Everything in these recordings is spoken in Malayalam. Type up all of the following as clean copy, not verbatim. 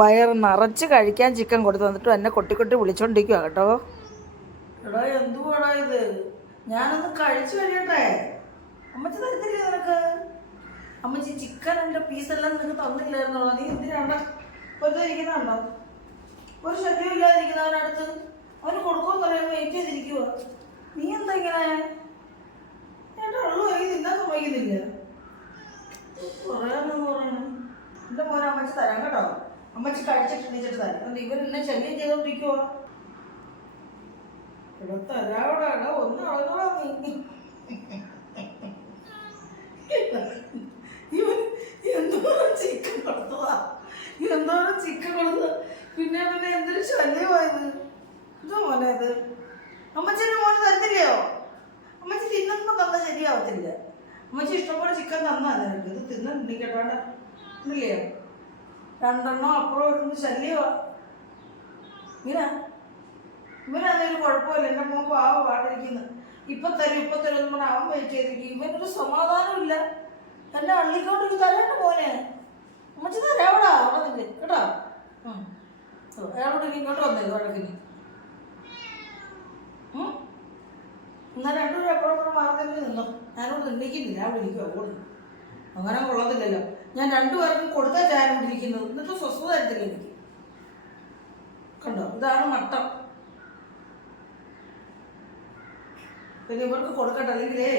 വയറ് നിറച്ച് കഴിക്കാൻ ചിക്കൻ കൊടുത്തു വന്നിട്ട് എന്നെ കൊട്ടി വിളിച്ചോണ്ടിരിക്കുക കേട്ടോ. എടാ എന്തുവാടാ ഇത്? ഞാനൊന്ന് കഴിച്ചു കഴിയട്ടെ. അമ്മച്ചി തരത്തില്ലേ നിനക്ക്? അമ്മച്ചി ചിക്കനിൻ്റെ പീസെല്ലാം നിനക്ക് തന്നില്ലായിരുന്നോ? നീ എന്തിനാണ് വെറുതെ ഇരിക്കുന്നുണ്ടോ? ഒരു ശല്യം ഇല്ലാതിരിക്കുന്നവനടുത്ത് അവന് കൊടുക്കുമെന്ന് പറയാൻ വെയിറ്റ് ചെയ്തിരിക്കുക. നീ എന്താ ഇങ്ങനെ? എൻ്റെ ഉള്ളു കൈ തിന്നാൻ സമ്മതിക്കുന്നില്ല. പറയാമെന്ന് പറയണം. എൻ്റെ മോനെ അമ്മച്ചി തരാം കേട്ടോ. അമ്മച്ചി കഴിച്ചിട്ട് എണീച്ചിട്ട് തരാം. എന്നിട്ട് ഇവരെന്നെ ശല്യം ചെയ്തോണ്ടിരിക്കുവോ? ഇവിടെ തരാവിടാണ് ഒന്ന് അളകൂടാ നീ. ഇവൻ എന്തോരം ചിക്കൻ കൊടുത്തതാ, എന്തോരം ചിക്കൻ കൊടുത്തതാ. പിന്നെ എന്തൊരു ശല്യമായത്. എന്തോ മോനെ ഇത്? അമ്മച്ചിന്റെ മോന് തരത്തില്ലയോ? അമ്മച്ചി തിന്നുമ്പോ തന്നാൽ ശരിയാവത്തില്ല. അമ്മച്ചി ഇഷ്ടംപോലെ ചിക്കൻ തന്നാ നിനക്ക്. ഇത് തിന്നിട്ടുണ്ടെങ്കിട്ടാണ് ഇല്ലയോ? രണ്ടെണ്ണം അപ്പുറം ഇരുന്ന് ശല്യമാ. ഇവനതൊരു കുഴപ്പമില്ല. എൻ്റെ മോൻ പാവമായിട്ടിരിക്കുന്നു. ഇപ്പൊ തരും എന്ന് പറഞ്ഞാൽ അവൻ വെയിറ്റ് ചെയ്തിരിക്കും. ഇവനൊരു സമാധാനമില്ല. എന്നെ അള്ളിക്കോട്ട് തരേണ്ട മോനെ. അമ്മച്ചി തരാവടാ അവിടെ നിന്നെ കേട്ടോ. അയാളോട് ഇങ്ങോട്ട് വന്നേ വഴക്കിന്. എന്നാൽ രണ്ടുപേരും എപ്പോഴും മാറി തന്നെ നിന്നോ. ഞാനോട് നിന്നിക്കുന്നില്ല. ഞാൻ വിളിക്കുമോ ഓടുന്നു. അങ്ങനെ കൊള്ളത്തില്ലല്ലോ. ഞാൻ രണ്ടുപേർക്കും കൊടുത്താൽ ഞാനും ഇരിക്കുന്നത്. എന്നിട്ട് സ്വസ്ഥത തരത്തില്ല എനിക്ക്. കണ്ടോ, ഇതാണ് മട്ടം. പിന്നെ ഇവർക്ക് കൊടുക്കട്ടെ, അല്ലെങ്കിലേ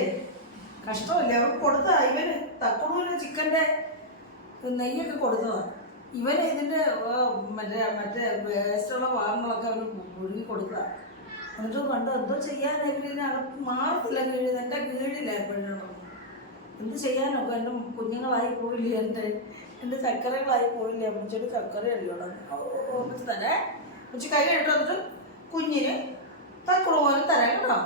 കഷ്ടമല്ലേ. അവർക്ക് കൊടുത്താ. ഇവന് തക്കുടൂര് ചിക്കൻ്റെ നെയ്യൊക്കെ കൊടുത്തതാണ്. ഇവന് ഇതിൻ്റെ മറ്റേ വേസ്റ്റുള്ള ഭാഗങ്ങളൊക്കെ അവന് പുഴുങ്ങി കൊടുക്കുക. എന്നിട്ട് കണ്ട് എന്തോ ചെയ്യാനായിരുന്നു. അകത്ത് മാറത്തില്ല. എൻ്റെ കീഴില്ല എപ്പോഴും. എന്ത് ചെയ്യാനൊക്കെ എൻ്റെ കുഞ്ഞുങ്ങളായി പോയില്ലേ, എൻ്റെ ചക്കരകളായി പോയില്ലേ. അമ്മച്ചൊരു ചക്കരയല്ലോ അമ്മച്ച് തരേ. അമ്മച്ച് കൈ കഴിട്ട് വന്നിട്ട് കുഞ്ഞിന് തക്കുടു പോലും തരാം കേട്ടോ.